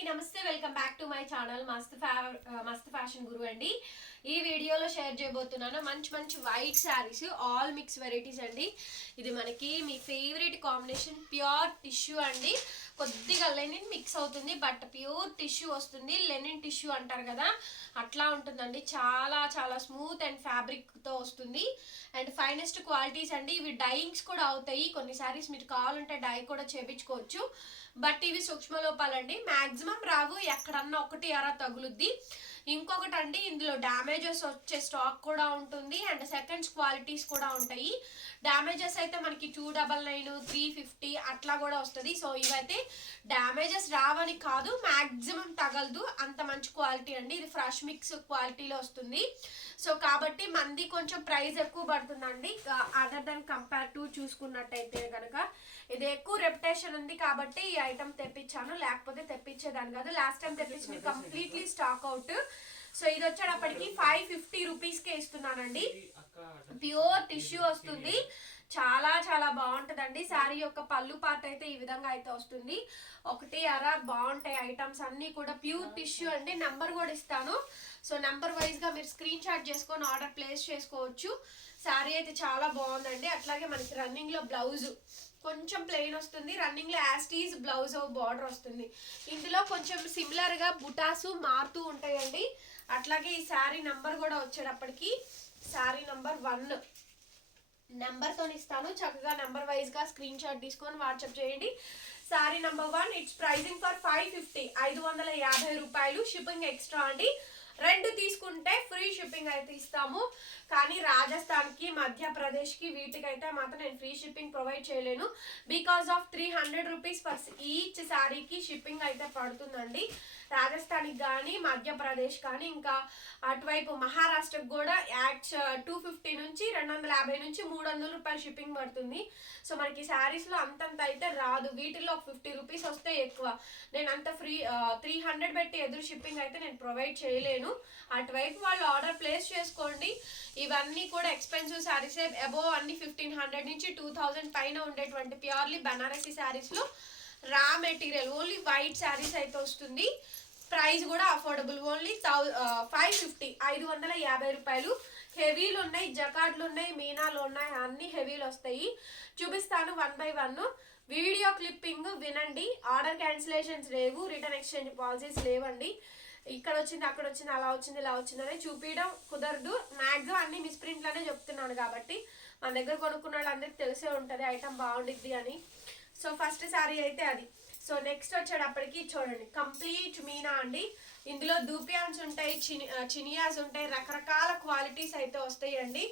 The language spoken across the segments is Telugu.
అండి నమస్తే welcome back to my channel మస్త్ ఫ్యా మస్త్ ఫ్యాషన్ గురు అండి. ఈ వీడియోలో షేర్ చేయబోతున్నాను మంచి మంచి white saris all mix varieties అండి. ఇది మనకి మీ ఫేవరెట్ కాంబినేషన్ ప్యూర్ టిష్యూ అండి. కొద్దిగా లెనిన్ మిక్స్ అవుతుంది బట్ ప్యూర్ టిష్యూ వస్తుంది. లెనిన్ టిష్యూ అంటారు కదా అట్లా ఉంటుందండి. చాలా చాలా స్మూత్ అండ్ ఫ్యాబ్రిక్తో వస్తుంది. అండ్ ఫైనెస్ట్ క్వాలిటీస్ అండి. ఇవి డైయింగ్స్ కూడా అవుతాయి. కొన్ని శారీస్ మీరు కావాలంటే డై కూడా చేపించుకోవచ్చు. బట్ ఇవి సూక్ష్మ లోపాలండి మాక్సిమం రావు. ఎక్కడన్నా ఒకటి అరా తగులుద్ది. ఇంకొకటి అండి ఇందులో డ్యామేజెస్ వచ్చే స్టాక్ కూడా ఉంటుంది అండ్ సెకండ్స్ క్వాలిటీస్ కూడా ఉంటాయి. డ్యామేజెస్ అయితే మనకి two double nine three fifty అట్లా కూడా వస్తుంది. సో ఇవైతే డ్యామేజెస్ రావని కాదు మ్యాక్సిమం తగలదు. అంత మంచి క్వాలిటీ అండి. ఇది ఫ్రెష్ మిక్స్ క్వాలిటీలో వస్తుంది. సో కాబట్టి మంది కొంచెం ప్రైస్ ఎక్కువ పడుతుందండి. అదర్ దెన్ కంపేర్ టు చూసుకున్నట్టయితే కనుక ఇది ఎక్కువ రెప్యుటేషన్ ఉంది కాబట్టి ఈ ఐటమ్ తెప్పించాను. లేకపోతే తెప్పించేదాన్ని కాదు. లాస్ట్ టైం తెప్పించింది కంప్లీట్లీ స్టాక్ అవుట్ సో ఇది వచ్చేటప్పటికి ఫైవ్ ఫిఫ్టీ రూపీస్కే ఇస్తున్నానండి. ప్యూర్ టిష్యూ వస్తుంది. చాలా చాలా బాగుంటుందండి. శారీ యొక్క పళ్ళు పార్ట్ అయితే ఈ విధంగా అయితే వస్తుంది. ఒకటి అర బాగుంటాయి ఐటమ్స్ అన్నీ కూడా. ప్యూర్ టిష్యూ అండి. నెంబర్ కూడా ఇస్తాను. సో నెంబర్ వైజ్గా మీరు స్క్రీన్ షాట్ చేసుకొని ఆర్డర్ ప్లేస్ చేసుకోవచ్చు. శారీ అయితే చాలా బాగుందండి. అట్లాగే మనకి రన్నింగ్లో బ్లౌజ్ కొంచెం ప్లెయిన్ వస్తుంది. రన్నింగ్లో యాస్టీస్ బ్లౌజ్ బార్డర్ వస్తుంది. ఇందులో కొంచెం సిమిలర్గా బుటాసు మారుతూ ఉంటాయండి. అట్లాగే ఈ శారీ నంబర్ కూడా వచ్చేటప్పటికి శారీ నంబర్ వన్. నెంబర్తో ఇస్తాను. చక్కగా నెంబర్ వైజ్గా స్క్రీన్ షాట్ తీసుకొని వాట్సాప్ చేయండి. Sari number one it's pricing for five fifty ఐదు వందల యాభై రూపాయలు షిప్పింగ్ ఎక్స్ట్రా అండి. రెండు తీసుకుంటే ఫ్రీ షిప్పింగ్ అయితే ఇస్తాము. కానీ రాజస్థాన్కి మధ్యప్రదేశ్కి వీటికైతే మాత్రం నేను ఫ్రీ షిప్పింగ్ ప్రొవైడ్ చేయలేను. Because of three hundred rupees per each శారీకి షిప్పింగ్ అయితే పడుతుందండి. రాజస్థాన్కి కానీ మధ్యప్రదేశ్ కానీ ఇంకా అటువైపు మహారాష్ట్రకు కూడా యాక్చ్ టూ ఫిఫ్టీ నుంచి రెండు వందల యాభై నుంచి మూడు వందల రూపాయలు షిప్పింగ్ పడుతుంది. సో మనకి శారీస్లో అంతంత అయితే రాదు. వీటిల్లో ఒక ఫిఫ్టీ రూపీస్ వస్తే ఎక్కువ. నేను అంత ఫ్రీ త్రీ హండ్రెడ్ పెట్టి ఎదురు షిప్పింగ్ అయితే నేను ప్రొవైడ్ చేయలేను. అటువైపు వాళ్ళు ఆర్డర్ ప్లేస్ చేసుకోండి. ఇవన్నీ కూడా ఎక్స్పెన్సివ్ శారీస్. అబోవ్ అన్ని ఫిఫ్టీన్ హండ్రెడ్ నుంచి టూ థౌజండ్ పైన ఉండేటువంటి ప్యూర్లీ బనారసీ శారీస్లో raw material only white saris అయితే వస్తుంది. ప్రైస్ కూడా అఫోర్డబుల్ ఓన్లీ థౌ ఫైవ్ ఫిఫ్టీ ఐదు వందల యాభై రూపాయలు. హెవీలు ఉన్నాయి జకాట్లు ఉన్నాయి మీనాలు ఉన్నాయి అన్ని హెవీలు వస్తాయి. చూపిస్తాను one by one video clipping వినండి. ఆర్డర్ క్యాన్సిలేషన్స్ లేవు రిటర్న్ ఎక్స్చేంజ్ పాలసీస్ లేవండి. ఇక్కడ వచ్చింది అక్కడ వచ్చింది అలా వచ్చింది ఇలా వచ్చిందని చూపించడం కుదరదు. మ్యాక్సిమం అన్ని మిస్ప్రింట్లనే చెప్తున్నాను కాబట్టి మన దగ్గర కొనుక్కున్న వాళ్ళందరికీ తెలిసే ఉంటుంది ఐటమ్ బాగుండిద్ది అని. సో ఫస్ట్ శారీ అయితే అది. సో నెక్స్ట్ వచ్చేటప్పటికి చూడండి. కంప్లీట్ మీనా అండి. ఇందులో దూపియాన్స్ ఉంటాయి చిని చినియాస్ ఉంటాయి రకరకాల క్వాలిటీస్ అయితే వస్తాయండి.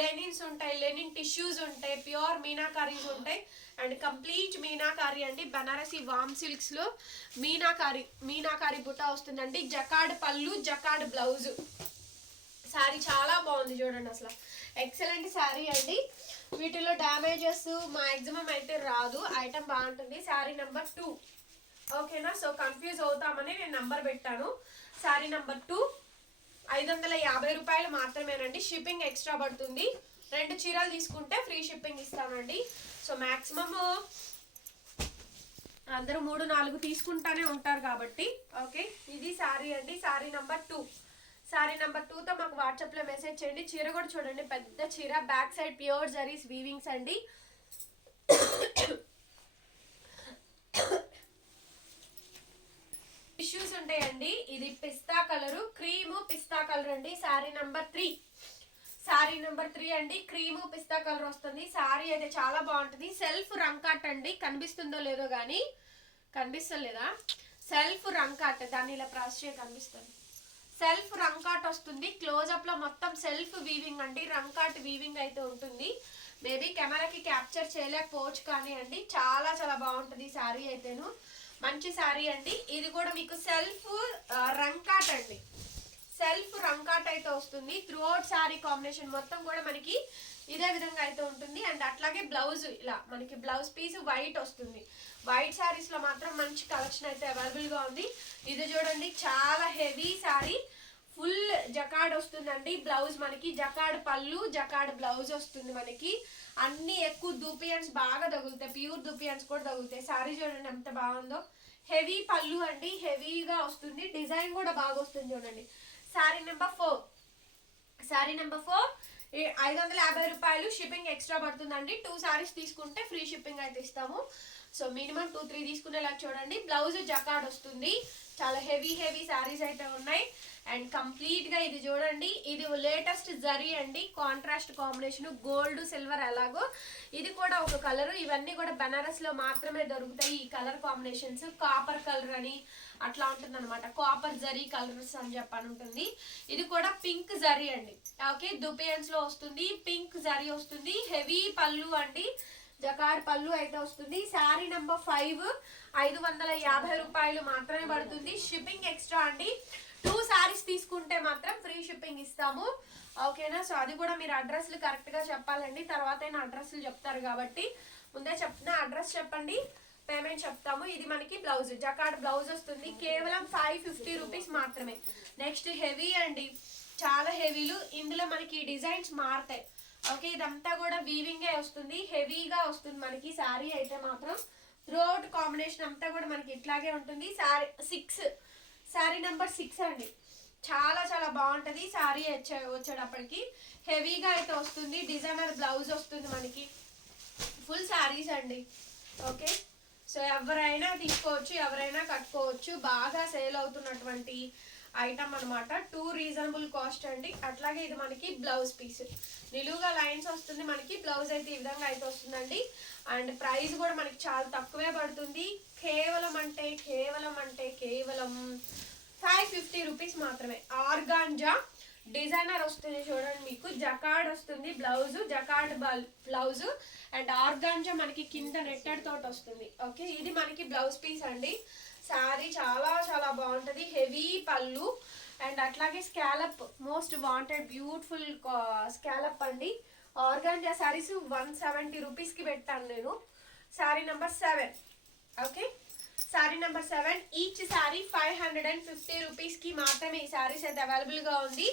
లెనిన్స్ ఉంటాయి లెనిన్ టిష్యూస్ ఉంటాయి ప్యూర్ మీనాకారీస్ ఉంటాయి. అండ్ కంప్లీట్ మీనాకారి అండి. బనారసి వామ్ సిల్క్స్లో మీనాకారి మీనాకారి బుట్ట వస్తుందండి. జకాడ్ పళ్ళు జకాడ్ బ్లౌజ్ శారీ చాలా బాగుంది చూడండి అసలు. ఎక్సలెంట్ శారీ అండి. వీటిలో డ్యామేజెస్ మాక్సిమం అయితే రాదు. ఐటమ్ బాగుంటుంది. శారీ నెంబర్ టూ ఓకేనా సో కన్ఫ్యూజ్ అవుతామని నేను నంబర్ పెట్టాను. శారీ నెంబర్ టూ ఐదు వందల యాభై రూపాయలు మాత్రమేనండి. షిప్పింగ్ ఎక్స్ట్రా పడుతుంది. రెండు చీరలు తీసుకుంటే ఫ్రీ షిప్పింగ్ ఇస్తానండి సో మ్యాక్సిమమ్ అందరూ మూడు నాలుగు తీసుకుంటానే ఉంటారు కాబట్టి. ఓకే ఇది శారీ అండి. Sari number two sari number టూతో మాకు వాట్సాప్లో మెసేజ్ చేయండి. చీర కూడా చూడండి. పెద్ద చీర. Back side pure zaris weavings అండి. టిష్యూస్ ఉంటాయండి. ఇది పిస్తా కలరు. క్రీము పిస్తా కలర్ అండి. Sari number three sari number three అండి. క్రీము పిస్తా కలర్ వస్తుంది. శారీ అయితే చాలా బాగుంటుంది. సెల్ఫ్ రంకాట్ అండి. కనిపిస్తుందో లేదో కానీ కనిపిస్తలేదా? సెల్ఫ్ రంకాట్ దాన్ని ఇలా ప్రాస్ చేయ కనిపిస్తుంది. సెల్ఫ్ రంకాట్ వస్తుంది. క్లోజప్లో మొత్తం సెల్ఫ్ వీవింగ్ అండి. రంకాట్ వీవింగ్ అయితే ఉంటుంది. మేబీ కెమెరాకి క్యాప్చర్ చేయలేకపోవచ్చు కానీ అండి చాలా చాలా బాగుంటుంది శారీ అయితేను. మంచి శారీ అండి. ఇది కూడా మీకు సెల్ఫ్ రంకాట్ అండి. సెల్ఫ్ రంకాట్ అయితే వస్తుంది. త్రూ అవుట్ శారీ కాంబినేషన్ మొత్తం కూడా మనకి ఇదే విధంగా అయితే ఉంటుంది. అండ్ అట్లాగే బ్లౌజ్ ఇలా మనకి బ్లౌజ్ పీస్ వైట్ వస్తుంది. వైట్ శారీస్లో మాత్రం మంచి కలెక్షన్ అయితే అవైలబుల్గా ఉంది. ఇది చూడండి చాలా హెవీ శారీ ఫుల్ జకాడ్ వస్తుందండి. బ్లౌజ్ మనకి జకాడ్ పళ్ళు జకాడ్ బ్లౌజ్ వస్తుంది మనకి. అన్ని ఎక్కువ దూపియన్స్ బాగా తగులుతాయి. ప్యూర్ దూపియన్స్ కూడా తగులుతాయి. శారీ చూడండి ఎంత బాగుందో. హెవీ పళ్ళు అండి. హెవీగా వస్తుంది. డిజైన్ కూడా బాగా వస్తుంది చూడండి. Sari number four. Sari number four. ఐదు వందల యాభై రూపాయలు షిప్పింగ్ ఎక్స్ట్రా పడుతుందండి. టూ శారీస్ తీసుకుంటే ఫ్రీ షిప్పింగ్ అయితే ఇస్తాము. సో మినిమం టూ త్రీ తీసుకునేలాగా చూడండి. బ్లౌజ్ జకాడ్ వస్తుంది. చాలా హెవీ హెవీ శారీస్ అయితే ఉన్నాయి. అండ్ కంప్లీట్గా ఇది చూడండి. ఇది లేటెస్ట్ జరీ అండి. కాంట్రాస్ట్ కాంబినేషన్ గోల్డ్ సిల్వర్ ఎలాగో. ఇది కూడా ఒక కలర్. ఇవన్నీ కూడా బెనారస్లో మాత్రమే దొరుకుతాయి. ఈ కలర్ కాంబినేషన్స్ కాపర్ కలర్ అని అట్లా ఉంటుంది అనమాట కాపర్ జరీ కలర్స్ అని చెప్పని ఉంటుంది. ఇది కూడా పింక్ జరీ అండి. ఓకే దుపియన్స్లో వస్తుంది. పింక్ జరీ వస్తుంది. హెవీ పళ్ళు అండి. జకాడ్ పళ్ళు అయితే వస్తుంది. శారీ నెంబర్ ఫైవ్ ఐదు వందల యాభై రూపాయలు మాత్రమే పడుతుంది. షిప్పింగ్ ఎక్స్ట్రా అండి. టూ శారీస్ తీసుకుంటే మాత్రం ఫ్రీ షిప్పింగ్ ఇస్తాము. ఓకేనా సో అది కూడా మీరు అడ్రస్లు కరెక్ట్గా చెప్పాలండి. తర్వాత అయినా అడ్రస్లు చెప్తారు కాబట్టి ముందే చెప్తున్నా అడ్రస్ చెప్పండి. పేమెంట్ చెప్తాము. ఇది మనకి బ్లౌజ్ జకాడ్ బ్లౌజ్ వస్తుంది. కేవలం ఫైవ్ ఫిఫ్టీ రూపీస్ మాత్రమే. నెక్స్ట్ హెవీ అండి. చాలా హెవీలు ఇందులో మనకి డిజైన్స్ మారుతాయి. ఓకే ఇదంతా కూడా వీవింగే వస్తుంది. హెవీగా వస్తుంది మనకి శారీ అయితే మాత్రం. త్రోట్ కాంబినేషన్ అంతా కూడా మనకి ఇట్లాగే ఉంటుంది. Sari six sari number six అండి. చాలా చాలా బాగుంటుంది శారీ వచ్చే వచ్చేటప్పటికి. హెవీగా అయితే వస్తుంది. డిజైనర్ బ్లౌజ్ వస్తుంది మనకి. ఫుల్ శారీస్ అండి. ఓకే? సో ఎవరైనా తీసుకోవచ్చు ఎవరైనా కట్టుకోవచ్చు. బాగా సేల్ అవుతున్నటువంటి ఐటమ్ అన్నమాట. టూ రీజనబుల్ కాస్ట్ అండి. అట్లాగే ఇది మనకి బ్లౌజ్ పీస్ నిలువుగా లైన్స్ వస్తుంది మనకి బ్లౌజ్ అయితే ఈ విధంగా అయితే వస్తుందండి. అండ్ ప్రైస్ కూడా మనకి చాలా తక్కువే పడుతుంది. కేవలం అంటే కేవలం అంటే కేవలం ఫైవ్ ఫిఫ్టీ రూపీస్ మాత్రమే. ఆర్గాంజా డిజైనర్ వస్తుంది చూడండి మీకు. జకాడ్ వస్తుంది blouse jacquard blouse and organza మనకి కింద నెట్టెడ్ తోటి వస్తుంది. ఓకే ఇది మనకి బ్లౌజ్ పీస్ అండి. శారీ చాలా చాలా బాగుంటుంది. హెవీ పళ్ళు. అండ్ అట్లాగే scallop most wanted beautiful scallop అండి. ఆర్గాంజా శారీస్ వన్ సెవెంటీ రూపీస్కి పెట్టాను నేను. Sari number seven okay sari number seven each sari five hundred and fifty రూపీస్కి మాత్రమే ఈ శారీస్ అయితే అవైలబుల్గా ఉంది.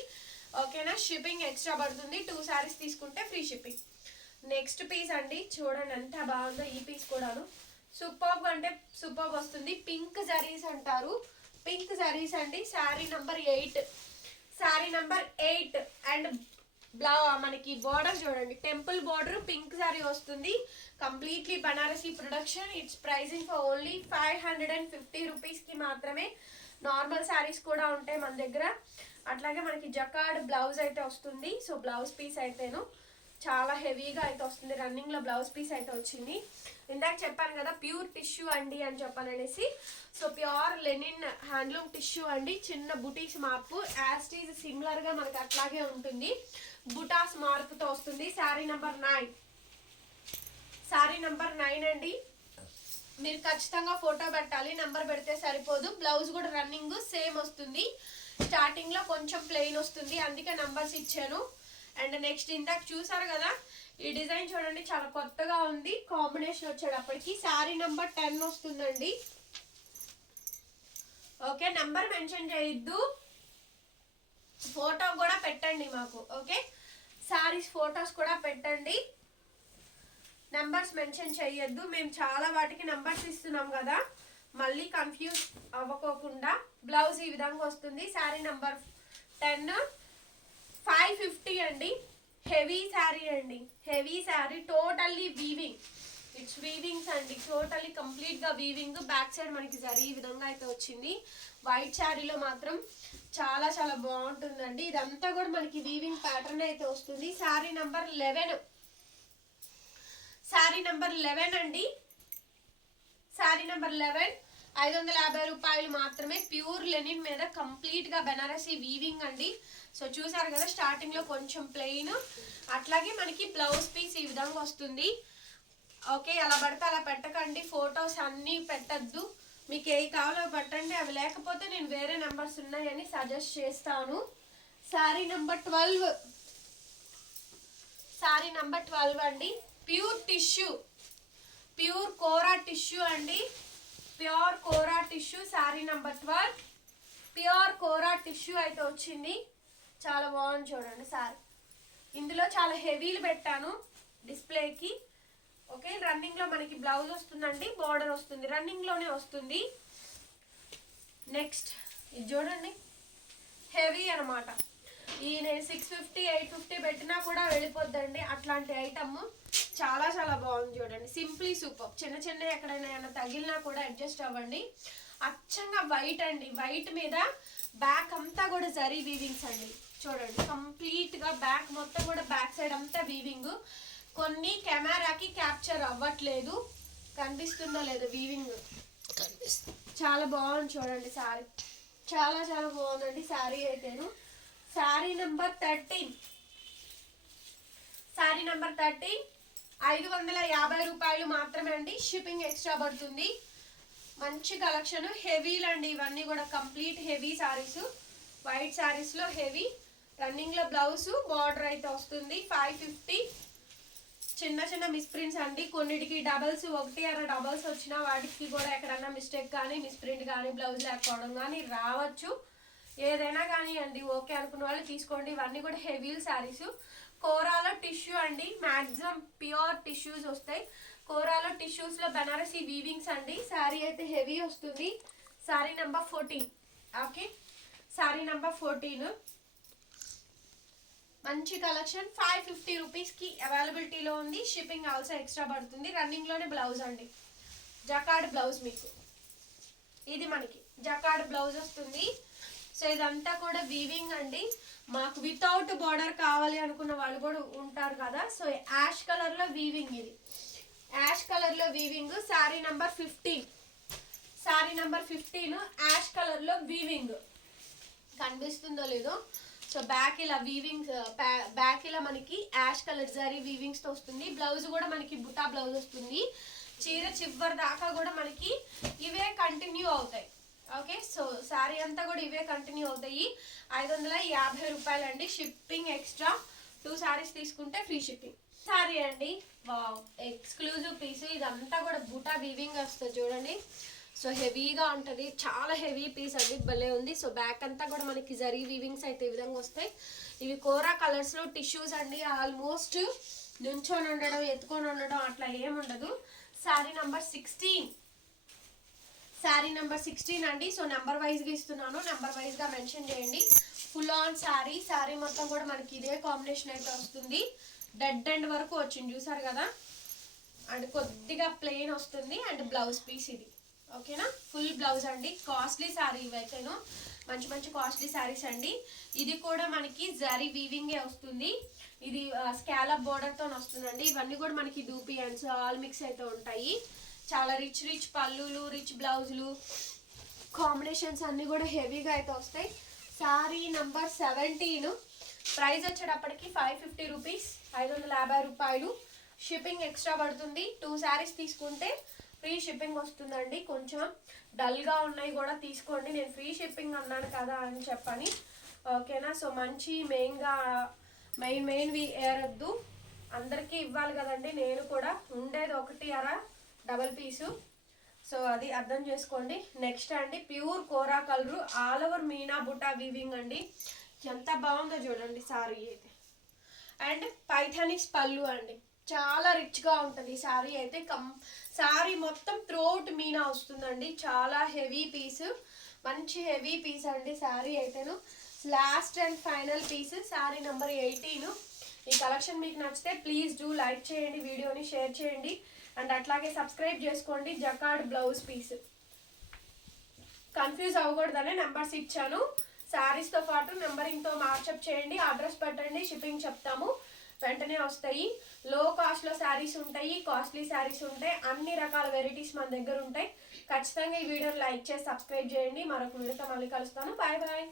ఓకేనా షిప్పింగ్ ఎక్స్ట్రా పడుతుంది. టూ శారీస్ తీసుకుంటే ఫ్రీ షిప్పింగ్ నెక్స్ట్ పీస్ అండి. చూడండి ఎంత బాగుందో ఈ పీస్ కూడాను. సూపర్బ్ అంటే సూపర్బ్ వస్తుంది. పింక్ జరీస్ అంటారు. పింక్ జరీస్ అండి. Sari number eight. Sari number eight. And బ్లా మనకి బోర్డర్ చూడండి. టెంపుల్ బోర్డర్ పింక్ సారీ వస్తుంది. Completely Banarasi production. It's pricing for only five hundred and fifty రూపీస్కి మాత్రమే. నార్మల్ శారీస్ కూడా ఉంటాయి మన దగ్గర. అట్లాగే మనకి జకాడ్ బ్లౌజ్ అయితే వస్తుంది. సో బ్లౌజ్ పీస్ అయితేను. చాలా హెవీగా అయితే వస్తుంది. రన్నింగ్లో బ్లౌజ్ పీస్ అయితే వచ్చింది. ఇందాక చెప్పాను కదా ప్యూర్ టిష్యూ అండి అని చెప్పాలనేసి so pure linen handloom tissue అండి. చిన్న బుటీస్ మార్పు యాస్టీజ్ సిమిలర్గా మనకి అట్లాగే ఉంటుంది. బుటాస్ మార్పుతో వస్తుంది. Sari number nine sari number nine అండి. మీరు ఖచ్చితంగా ఫోటో పెట్టాలి. నెంబర్ పెడితే సరిపోదు. బ్లౌజ్ కూడా రన్నింగ్ సేమ్ వస్తుంది. స్టార్టింగ్లో కొంచెం ప్లెయిన్ వస్తుంది. అందుకే నంబర్స్ ఇచ్చాను. అండ్ నెక్స్ట్ ఇందాక చూసారు కదా ఈ డిజైన్ చూడండి చాలా కొత్తగా ఉంది. కాంబినేషన్ వచ్చేటప్పటికి శారీ నెంబర్ టెన్ వస్తుందండి. ఓకే నెంబర్ మెన్షన్ చేయొద్దు. ఫోటో కూడా పెట్టండి మాకు ఓకే? శారీస్ ఫొటోస్ కూడా పెట్టండి. నెంబర్స్ మెన్షన్ చేయొద్దు. మేము చాలా వాటికి నెంబర్స్ ఇస్తున్నాం కదా. మళ్ళీ కన్ఫ్యూజ్ అవ్వకోకుండా బ్లౌజ్ ఈ విధంగా వస్తుంది. Sari number ten. Five fifty అండి. హెవీ శారీ అండి. Heavy sari totally weaving it's weavings అండి. టోటల్లీ కంప్లీట్గా వీవింగ్ బ్యాక్ సైడ్ మనకి జరీ ఈ విధంగా అయితే వచ్చింది. వైట్ శారీలో మాత్రం చాలా చాలా బాగుంటుందండి. ఇదంతా కూడా మనకి వీవింగ్ ప్యాటర్న్ అయితే వస్తుంది. Sari number eleven sari number eleven అండి. శారీ నెంబర్ లెవెన్ ఐదు వందల యాభై రూపాయలు మాత్రమే ప్యూర్ లెనిన్ మీద కంప్లీట్గా బెనారసీ వీవింగ్ అండి. సో చూసారు కదా స్టార్టింగ్లో కొంచెం ప్లెయిన్ అట్లాగే మనకి బ్లౌజ్ పీస్ ఈ విధంగా వస్తుంది. ఓకే అలా పడితే అలా పెట్టకండి. ఫొటోస్ అన్నీ పెట్టద్దు. మీకు ఏ కావాలో పెట్టండి. అవి లేకపోతే నేను వేరే నెంబర్స్ ఉన్నాయని సజెస్ట్ చేస్తాను. Sari number twelve sari number twelve అండి. Pure tissue pure kora tissue అండి. Pure kora tissue sari number twelve. Pure kora tissue అయితే వచ్చింది. చాలా బాగుంది చూడండి సారీ. ఇందులో చాలా హెవీలు పెట్టాను డిస్ప్లేకి. ఓకే రన్నింగ్లో మనకి బ్లౌజ్ వస్తుందండి బార్డర్ వస్తుంది రన్నింగ్లోనే వస్తుంది. నెక్స్ట్ ఇది చూడండి. హెవీ అనమాట ఈ నేను సిక్స్ ఫిఫ్టీ ఎయిట్ ఫిఫ్టీ పెట్టినా కూడా వెళ్ళిపోద్దండి అట్లాంటి ఐటమ్. చాలా చాలా బాగుంది చూడండి. సింప్లీ సూపర్ చిన్న చిన్న ఎక్కడైనా ఏమైనా తగిలినా కూడా అడ్జస్ట్ అవ్వండి. అచ్చంగా వైట్ అండి. వైట్ మీద బ్యాక్ అంతా కూడా జరీ వీవింగ్స్ అండి. చూడండి. కంప్లీట్గా బ్యాక్ మొత్తం కూడా బ్యాక్ సైడ్ అంతా వీవింగ్ కొన్ని కెమెరాకి క్యాప్చర్ అవ్వట్లేదు. కనిపిస్తుందో లేదో వీవింగ్ కనిపిస్తుంది. చాలా బాగుంది చూడండి శారీ చాలా చాలా బాగుందండి శారీ అయితేను. Sari number thirteen sari number thirteen ఐదు వందల యాభై రూపాయలు మాత్రమే అండి. షిప్పింగ్ ఎక్స్ట్రా పడుతుంది. మంచి కలెక్షన్ హెవీలు అండి. ఇవన్నీ కూడా కంప్లీట్ హెవీ శారీస్ వైట్ శారీస్లో హెవీ. రన్నింగ్లో బ్లౌజ్ బార్డర్ అయితే వస్తుంది. ఫైవ్ ఫిఫ్టీ చిన్న చిన్న మిస్ప్రింట్స్ అండి. కొన్నిటికి డబల్స్ ఒకటి అర డబల్స్ వచ్చినా వాటికి కూడా ఎక్కడన్నా మిస్టేక్ కానీ మిస్ప్రింట్ కానీ బ్లౌజ్ లేకపోవడం కానీ రావచ్చు. ఏదైనా కానీ అండి ఓకే అనుకున్న వాళ్ళు తీసుకోండి. ఇవన్నీ కూడా హెవీ శారీస్ కోరాలో టిష్యూ అండి. మ్యాక్సిమం ప్యూర్ టిష్యూస్ వస్తాయి. కోరాలో టిష్యూస్లో బనారసి వీవింగ్స్ అండి. శారీ అయితే హెవీ వస్తుంది. Sari number fourteen. Okay? Sari number fourteen. మంచి కలెక్షన్. ఫైవ్ ఫిఫ్టీ రూపీస్కి అవైలబిలిటీలో ఉంది. షిప్పింగ్ ఆల్సో ఎక్స్ట్రా పడుతుంది. రన్నింగ్లోనే బ్లౌజ్ అండి. జకాడ్ బ్లౌజ్ మీకు. ఇది మనకి. జకాడ్ బ్లౌజ్ వస్తుంది. సో ఇదంతా కూడా వీవింగ్ అండి. మాకు వితౌట్ బార్డర్ కావాలి అనుకున్న వాళ్ళు కూడా ఉంటారు కదా. సో యాష్ కలర్లో వీవింగ్ ఇది. యాష్ కలర్లో weaving sari number fifteen sari number fifteen ash కలర్లో వీవింగ్ కనిపిస్తుందో లేదో? సో బ్యాక్ ఇలా వీవింగ్స్ బ్యాక్ ఇలా మనకి యాష్ కలర్ జరీ వీవింగ్స్తో వస్తుంది. బ్లౌజ్ కూడా మనకి బుటా బ్లౌజ్ వస్తుంది. చీర చివరి దాకా కూడా మనకి ఇవే కంటిన్యూ అవుతాయి. ఓకే సో శారీ అంతా కూడా ఇవే కంటిన్యూ అవుతాయి. ఐదు వందల యాభై రూపాయలు అండి షిప్పింగ్ ఎక్స్ట్రా టూ శారీస్ తీసుకుంటే ఫ్రీ షిప్పింగ్ శారీ అండి. వావ్ ఎక్స్క్లూజివ్ పీస్ ఇదంతా కూడా బూటా వీవింగ్ వస్తుంది చూడండి. సో హెవీగా ఉంటుంది. చాలా హెవీ పీస్ అండి. భలే ఉంది. సో బ్యాక్ అంతా కూడా మనకి జరీ వీవింగ్స్ అయితే ఈ విధంగా వస్తాయి. ఇవి కోరా కలర్స్లో టిష్యూస్ అండి. ఆల్మోస్ట్ నుంచొని ఉండడం ఎత్తుకొని ఉండడం అట్లా ఏముండదు. Sari number sixteen sari number sixteen అండి. సో నెంబర్ వైజ్గా ఇస్తున్నాను. నెంబర్ వైజ్గా మెన్షన్ చేయండి. Full on sari. శారీ మొత్తం కూడా మనకి ఇదే కాంబినేషన్ అయితే వస్తుంది. డెడ్ ఎండ్ వరకు వచ్చింది. చూసారు కదా? అండ్ కొద్దిగా ప్లెయిన్ వస్తుంది. అండ్ బ్లౌజ్ పీస్ ఇది. ఓకేనా ఫుల్ బ్లౌజ్ అండి. కాస్ట్లీ శారీ ఇవైతేను. మంచి మంచి కాస్ట్లీ శారీస్ అండి. ఇది కూడా మనకి జరీ వీవింగే వస్తుంది. ఇది స్కాలప్ బోర్డర్తో వస్తుందండి. ఇవన్నీ కూడా మనకి డూపీ అండ్స్ ఆల్ మిక్స్ అయితే ఉంటాయి. చాలా రిచ్ రిచ్ పళ్ళులు రిచ్ బ్లౌజులు. కాంబినేషన్స్ అన్నీ కూడా హెవీగా అయితే వస్తాయి. శారీ నంబర్ సెవెంటీన్ ప్రైస్ వచ్చేటప్పటికి ఫైవ్ ఫిఫ్టీ రూపీస్ ఐదు వందల యాభై రూపాయలు. షిప్పింగ్ ఎక్స్ట్రా పడుతుంది. టూ శారీస్ తీసుకుంటే ఫ్రీ షిప్పింగ్ వస్తుందండి. కొంచెం డల్గా ఉన్నాయి కూడా తీసుకోండి. నేను ఫ్రీ షిప్పింగ్ అన్నాను కదా అని చెప్పని. ఓకేనా సో మంచి మెయిన్గా మెయిన్ మెయిన్వి ఏరద్దు. అందరికీ ఇవ్వాలి కదండి. నేను కూడా ఉండేది ఒకటి అరా. డబల్ పీసు. సో అది అర్థం చేసుకోండి. నెక్స్ట్ అండి pure kora colour all over meena buta weaving అండి. ఎంత బాగుందో చూడండి సారీ అయితే. అండ్ పైథానిక్స్ పళ్ళు అండి. చాలా రిచ్గా ఉంటుంది సారీ అయితే. కం శారీ మొత్తం త్రోట్ మీనా వస్తుందండి. చాలా హెవీ పీస్ మంచి హెవీ పీస్ అండి సారీ అయితేను. Last and final piece sari number eighteen ఈ కలెక్షన్ మీకు నచ్చితే ప్లీజ్ డూ లైక్ చేయండి వీడియోని షేర్ చేయండి. అండ్ అట్లాగే సబ్స్క్రైబ్ చేసుకోండి జకాడ్ బ్లౌజ్ పీస్. కన్ఫ్యూజ్ అవ్వకూడదనే నెంబర్స్ ఇచ్చాను. శారీస్తో పాటు నెంబరింగ్తో మార్చప్ చేయండి అడ్రస్ పెట్టండి షిప్పింగ్ చెప్తాము. వెంటనే వస్తాయి. లో కాస్ట్లో శారీస్ ఉంటాయి కాస్ట్లీ శారీస్ ఉంటాయి అన్ని రకాల వెరైటీస్ మన దగ్గర ఉంటాయి. ఖచ్చితంగా ఈ వీడియోని లైక్ చేసి సబ్స్క్రైబ్ చేయండి. మరొక వీడియోతో మళ్ళీ కలుస్తాను. Bye bye.